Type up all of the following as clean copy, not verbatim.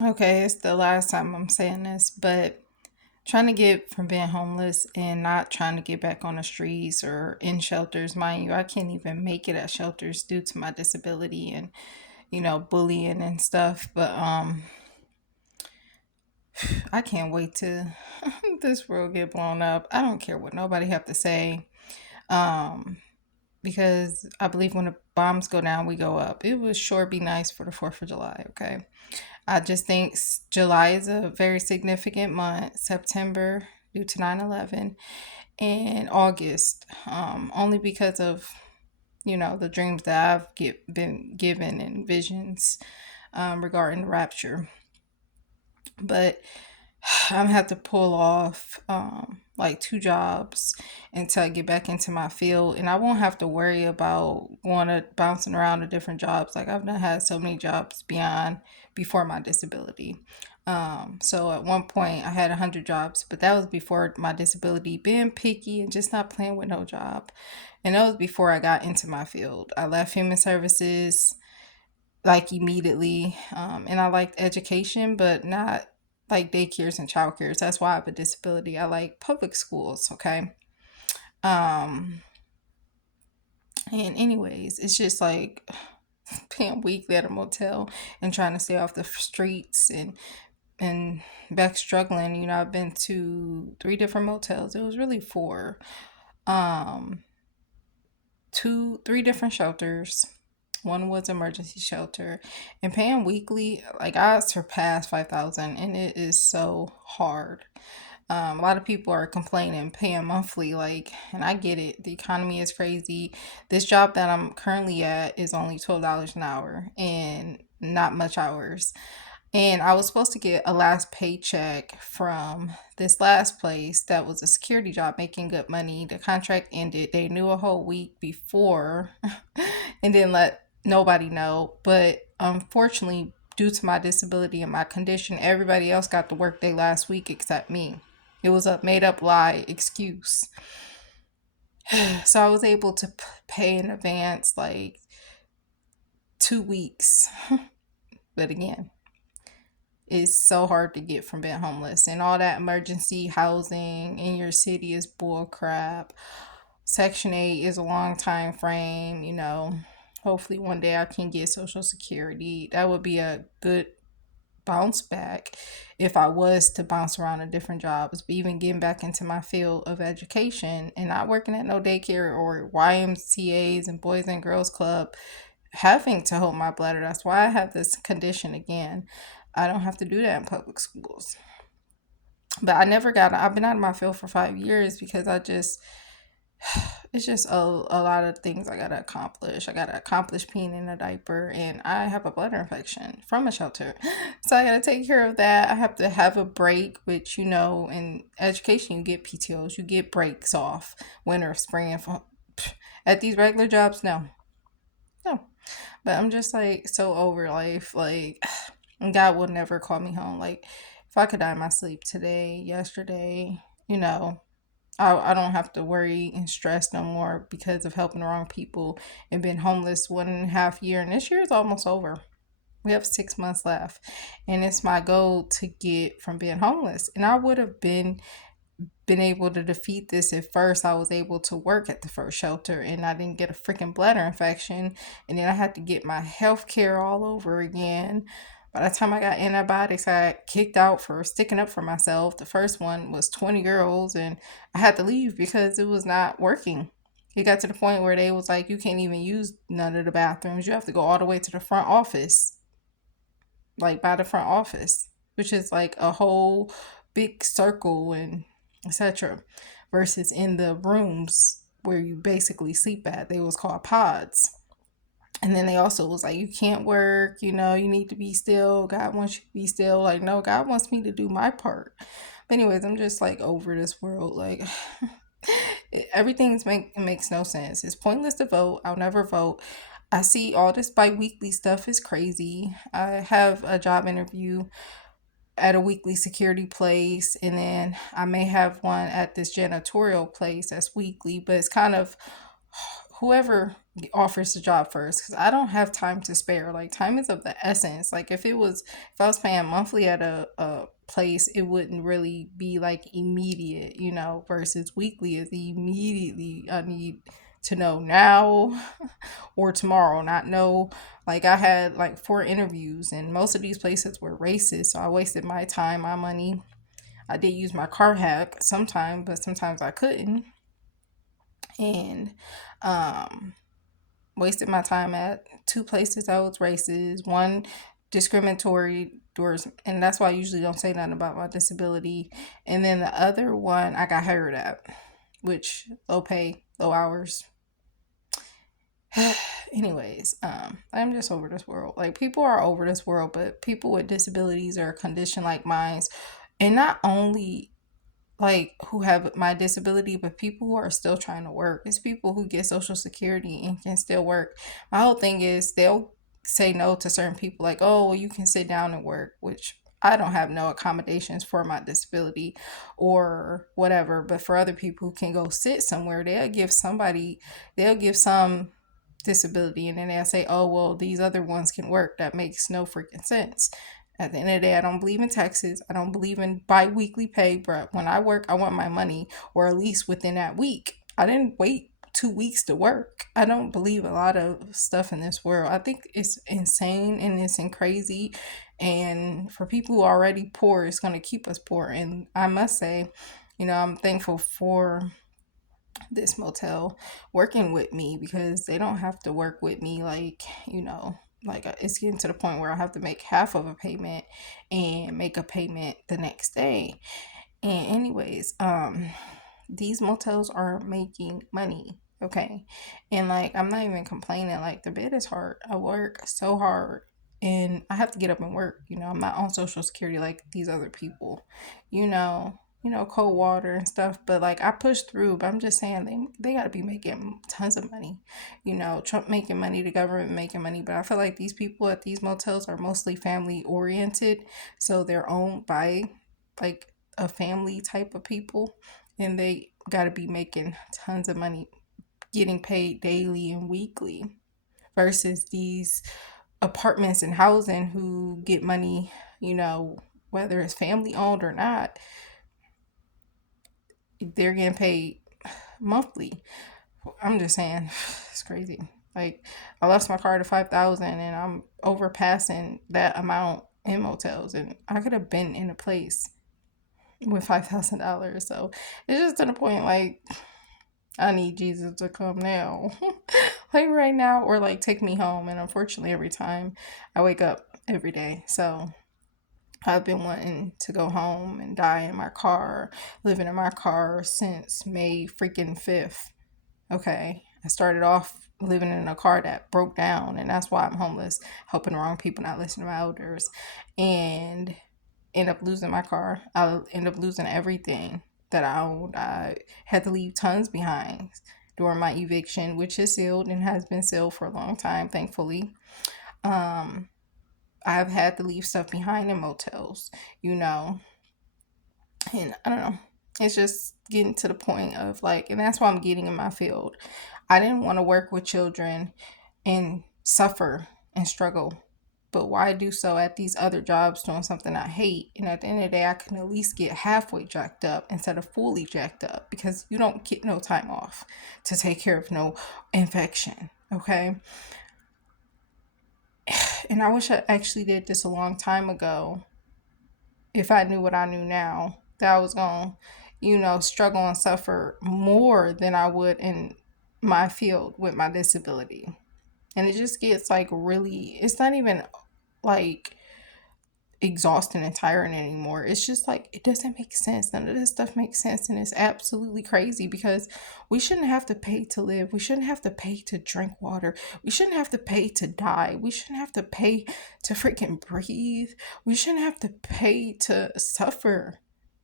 Okay, it's the last time I'm saying this, but trying to get from being homeless and not trying to get back on the streets or in shelters, mind you, I can't even make it at shelters due to my disability and bullying and stuff. But I can't wait to this world get blown up. I don't care what nobody have to say. Um, because I believe when the bombs go down, we go up. It would sure be nice for the 4th of July, okay? I just think July is a very significant month, September due to 9/11, and August, only because of, the dreams that been given and visions regarding the rapture. But I'm gonna have to pull off like 2 jobs until I get back into my field, and I won't have to worry about going to bouncing around to different jobs. Like I've not had so many jobs before my disability. So at one point I had 100 jobs, but that was before my disability, being picky and just not playing with no job. And that was before I got into my field. I left human services like immediately. And I liked education, but not like daycares and childcares. That's why I have a disability. I like public schools, okay? Um, and anyways, it's just like paying weekly at a motel and trying to stay off the streets and back struggling. I've been to 3 different motels. It was really 4. Um, 3 different shelters. One was emergency shelter, and paying weekly, like I surpassed 5,000, and it is so hard. A lot of people are complaining paying monthly, like, and I get it. The economy is crazy. This job that I'm currently at is only $12 an hour and not much hours. And I was supposed to get a last paycheck from this last place that was a security job making good money. The contract ended. They knew a whole week before and didn't let nobody know. But unfortunately, due to my disability and my condition, everybody else got to work day last week except me. It was a made up lie excuse. So I was able to pay in advance like 2 weeks. But again, it's so hard to get from being homeless, and all that emergency housing in your city is bull crap. Section 8 is a long time frame. Hopefully one day I can get social security. That would be a good bounce back if I was to bounce around to different jobs, but even getting back into my field of education and not working at no daycare or YMCA's and Boys and Girls Club, having to hold my bladder. That's why I have this condition again. I don't have to do that in public schools. But I've been out of my field for 5 years because it's just a lot of things I gotta accomplish. I gotta accomplish peeing in a diaper, and I have a bladder infection from a shelter. So I gotta take care of that. I have to have a break, which, in education, you get PTOs, you get breaks off, winter, spring, and fall. At these regular jobs, no. No. But I'm just like so over life. Like, God will never call me home. Like, if I could die in my sleep today, yesterday, you know, I don't have to worry and stress no more because of helping the wrong people and been homeless 1.5 year. And this year is almost over. We have 6 months left. And it's my goal to get from being homeless. And I would have been able to defeat this if first I was able to work at the first shelter and I didn't get a freaking bladder infection, and then I had to get my health care all over again. By the time I got antibiotics, I got kicked out for sticking up for myself. The first one was 20 girls, and I had to leave because it was not working. It got to the point where they was like, you can't even use none of the bathrooms. You have to go all the way to the front office, like by the front office, which is like a whole big circle and etc. Versus in the rooms where you basically sleep at, they was called pods. And then they also was like, you can't work, you need to be still. God wants you to be still. Like, no, God wants me to do my part. But anyways, I'm just like over this world. Like, makes no sense. It's pointless to vote. I'll never vote. I see all this bi-weekly stuff is crazy. I have a job interview at a weekly security place, and then I may have one at this janitorial place that's weekly, but it's kind of whoever offers the job first, because I don't have time to spare. Like, time is of the essence. Like, if I was paying monthly at a place, it wouldn't really be like immediate, versus weekly is immediately. I need to know now or tomorrow, not know. Like, I had like 4 interviews, and most of these places were racist, so I wasted my time, my money. I did use my car hack sometimes, but sometimes I couldn't. And um wasted my time at 2 places that was racist, one discriminatory doors, and that's why I usually don't say nothing about my disability. And then the other one I got hired at, which low pay, low hours. Anyways, I'm just over this world. Like, people are over this world, but people with disabilities or a condition like mine, and not only like who have my disability, but people who are still trying to work. It's people who get Social Security and can still work. My whole thing is they'll say no to certain people, like, oh, well, you can sit down and work, which I don't have no accommodations for my disability or whatever. But for other people who can go sit somewhere, they'll give some disability, and then they'll say, oh, well, these other ones can work. That makes no freaking sense. At the end of the day, I don't believe in taxes. I don't believe in bi-weekly pay, but when I work, I want my money, or at least within that week. I didn't wait 2 weeks to work. I don't believe a lot of stuff in this world. I think it's insane and it's crazy. And for people who are already poor, it's going to keep us poor. And I must say, I'm thankful for this motel working with me, because they don't have to work with me like, it's getting to the point where I have to make half of a payment and make a payment the next day. And anyways, these motels are making money, okay? And like, I'm not even complaining. Like, the bed is hard. I work so hard and I have to get up and work. I'm not on Social Security like these other people, cold water and stuff. But like, I push through. But I'm just saying, they got to be making tons of money. Trump making money, the government making money. But I feel like these people at these motels are mostly family oriented. So they're owned by like a family type of people, and they got to be making tons of money, getting paid daily and weekly, versus these apartments and housing who get money, whether it's family owned or not, they're getting paid monthly. I'm just saying, it's crazy. Like, I lost my car to 5,000, and I'm overpassing that amount in motels, and I could have been in a place with $5,000. So it's just to the point, like, I need Jesus to come now, like right now, or like take me home. And unfortunately, every time I wake up every day, so I've been wanting to go home and die in my car, living in my car since May freaking 5th. Okay, I started off living in a car that broke down, and that's why I'm homeless, helping the wrong people, not listening to my elders, and end up losing my car. I'll end up losing everything that I owned. I had to leave tons behind during my eviction, which is sealed and has been sealed for a long time, thankfully. Um, I've had to leave stuff behind in motels, and I don't know. It's just getting to the point of like, and that's why I'm getting in my field. I didn't want to work with children and suffer and struggle, but why do so at these other jobs doing something I hate? And at the end of the day, I can at least get halfway jacked up instead of fully jacked up, because you don't get no time off to take care of no infection, okay? And I wish I actually did this a long time ago, if I knew what I knew now, that I was going to, struggle and suffer more than I would in my field with my disability. And it just gets like really, it's not even like exhausting and tiring anymore. It's just like, it doesn't make sense. None of this stuff makes sense, and it's absolutely crazy, because we shouldn't have to pay to live. We shouldn't have to pay to drink water. We shouldn't have to pay to die. We shouldn't have to pay to freaking breathe. We shouldn't have to pay to suffer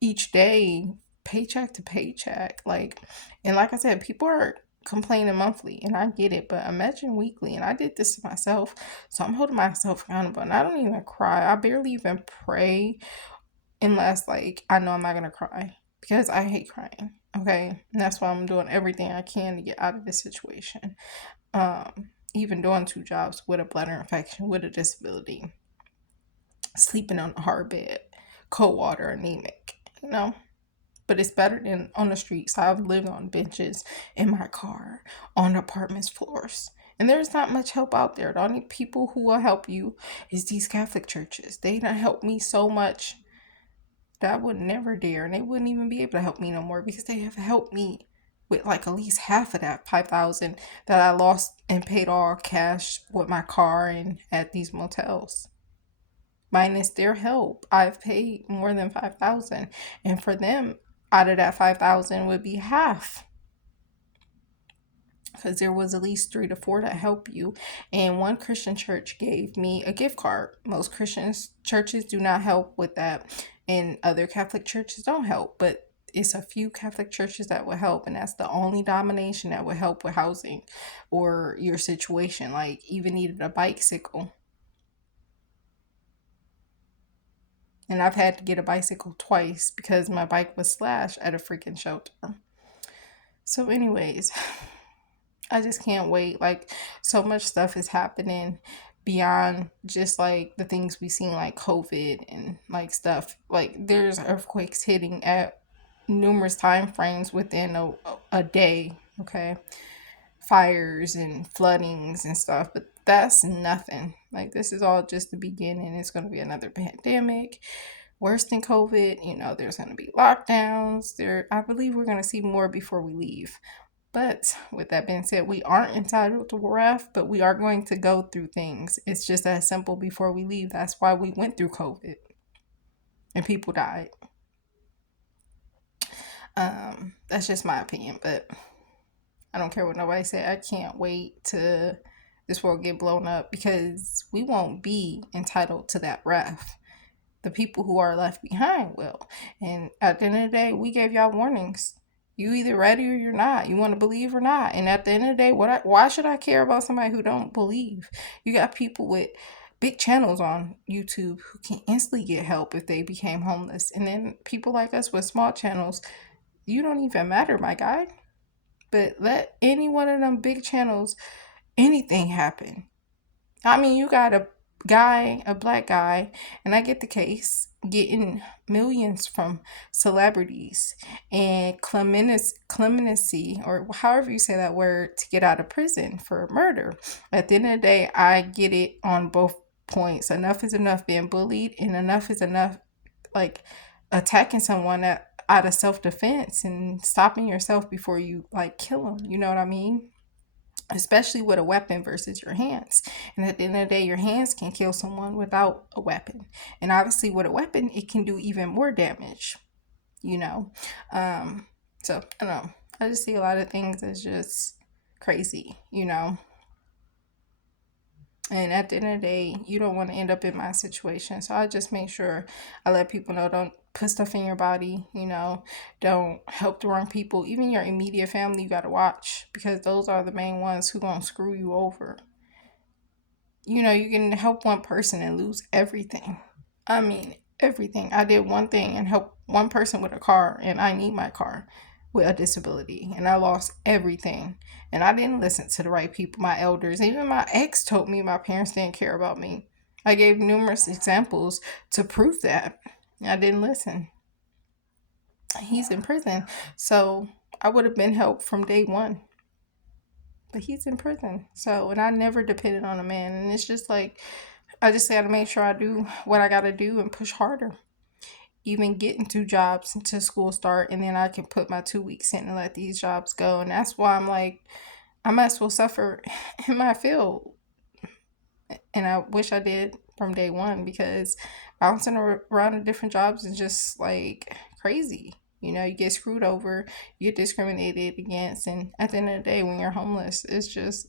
each day, paycheck to paycheck. Like, and like I said, people are complaining monthly, and I get it, but imagine weekly. And I did this to myself, so I'm holding myself accountable. And I don't even cry. I barely even pray unless like I know I'm not gonna cry, because I hate crying. Okay, and that's why I'm doing everything I can to get out of this situation. Even doing two jobs with a bladder infection, with a disability, sleeping on a hard bed, cold water, anemic, you know. But it's better than on the streets. I've lived on benches, in my car, on apartments floors. And there's not much help out there. The only people who will help you is these Catholic churches. They done helped me so much that I would never dare. And they wouldn't even be able to help me no more because they have helped me with like at least half of that 5,000 that I lost and paid all cash with my car and at these motels. Minus their help, I've paid more than 5,000, and for them, out of that 5,000 would be half, because there was at least three to four that help you. And one Christian church gave me a gift card. Most Christian churches do not help with that, and other Catholic churches don't help, but it's a few Catholic churches that will help, and that's the only denomination that will help with housing or your situation. Like, even needed a bicycle, and I've had to get a bicycle twice because my bike was slashed at a freaking shelter. So, anyways, I just can't wait. Like, so much stuff is happening beyond just like the things we seen, like COVID and like stuff. Like, there's earthquakes hitting at numerous time frames within a day. Okay, fires and floodings and stuff, but that's nothing. Like, this is all just the beginning. It's going to be another pandemic worse than COVID. You know, there's going to be lockdowns. I believe we're going to see more before we leave. But with that being said, we aren't entitled to wrath, but we are going to go through things. It's just that simple before we leave. That's why we went through COVID and people died. That's just my opinion, but I don't care what nobody say. I can't wait to this world get blown up because we won't be entitled to that wrath. The people who are left behind will. And at the end of the day, we gave y'all warnings. You either ready or you're not. You want to believe or not. And at the end of the day, why should I care about somebody who don't believe? You got people with big channels on YouTube who can instantly get help if they became homeless. And then people like us with small channels, you don't even matter, my guy. But let any one of them big channels, anything happen. I mean, you got a black guy, and I get the case, getting millions from celebrities and clemency, or however you say that word, to get out of prison for murder. At the end of the day, I get it on both points. Enough is enough being bullied, and enough is enough, like, attacking someone out of self-defense and stopping yourself before you, like, kill them. You know what I mean? Especially with a weapon versus your hands. And at the end of the day, your hands can kill someone without a weapon. And obviously, with a weapon, it can do even more damage, you know? So, I don't know. I just see a lot of things as just crazy, you know? And at the end of the day, you don't want to end up in my situation. So I just make sure I let people know, don't put stuff in your body, you know, don't help the wrong people. Even your immediate family, you got to watch, because those are the main ones who going to screw you over. You know, you can help one person and lose everything. I mean, everything. I did one thing and helped one person with a car, and I need my car, with a disability, and I lost everything. And I didn't listen to the right people, my elders. Even my ex told me my parents didn't care about me. I gave numerous examples to prove that. I didn't listen. He's in prison. So I would have been helped from day one. But he's in prison. So, and I never depended on a man. And it's just like, I just got to make sure I do what I got to do and push harder. Even getting two jobs until school start, and then I can put my 2 weeks in and let these jobs go. And that's why I'm like, I might as well suffer in my field. And I wish I did from day one, because bouncing around to different jobs is just like crazy. You know, you get screwed over, you get discriminated against, and at the end of the day, when you're homeless, it's just,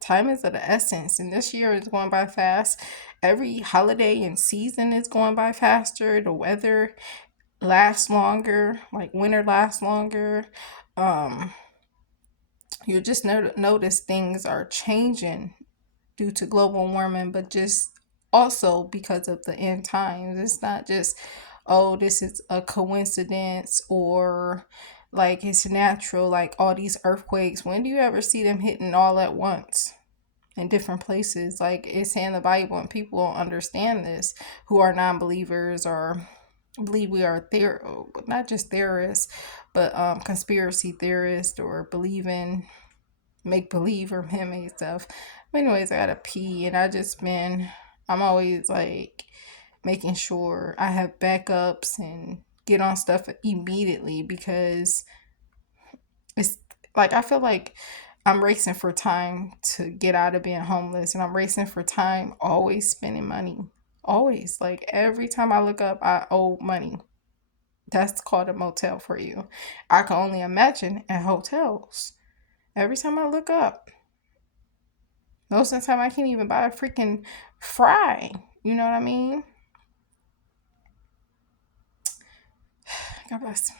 time is of the essence. And this year is going by fast. Every holiday and season is going by faster. The weather lasts longer, like winter lasts longer. You just notice things are changing due to global warming, but just also because of the end times. It's not just, oh, this is a coincidence, or like it's natural, like all these earthquakes. When do you ever see them hitting all at once in different places? Like it's in the Bible, and people don't understand this who are non believers or believe we are not just theorists, but conspiracy theorists, or believe in make believe or man-made stuff. But anyways, I gotta pee, and I'm always like making sure I have backups and get on stuff immediately, because it's like I feel like I'm racing for time to get out of being homeless, and I'm racing for time always spending money. Always. Like every time I look up, I owe money. That's called a motel for you. I can only imagine at hotels. Every time I look up, most of the time I can't even buy a freaking fry. You know what I mean? God bless.